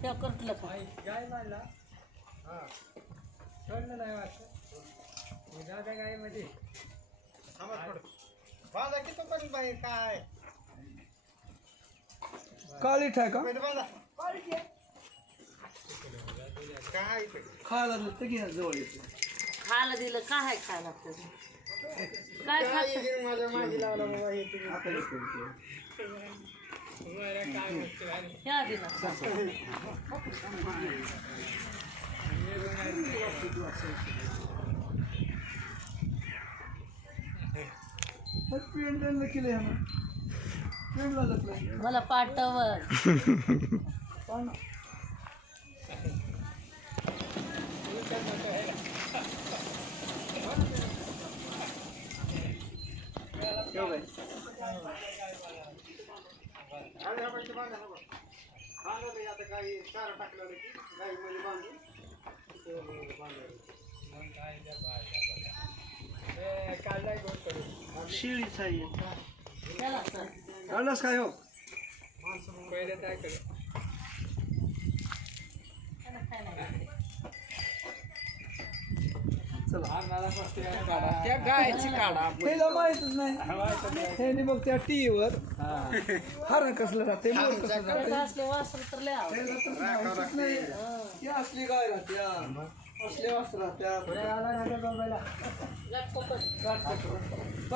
त्या करतलं का गाय मारला हा सोडलं नाही वाटतं उद्या त्या गायमध्ये बाजा किती पण बाई काय काळी ठाय का काय खायला ते घे जवळ येते खायला दिलं काय आहे खायला लागतं काय खात माझ्या मागे लावला बाबा हे तुम्ही आता येते काय गोष्टी आणि ह्या दिला पेंट त्यांना केलं ह्यानं पेंटला जपलं मला पाठवर आता काही चारा टाकलं की गाई मध्ये बांधून काढलाय गोष्ट करू शिळीच आहे त्याला सर काढलास काय हो पहिले काय करू त्याला काय नाही चला त्या गायची काढा त्याला माहितच नाही त्याने मग त्या टीव्हीवर हरण कसलं राहते मोर कसलं राहते असले वासर तर लय आवडतं. त्याला तर माहितीच नाही ती असली गाय राहत्या असले वासर राहत्या लटकं पण. गाठ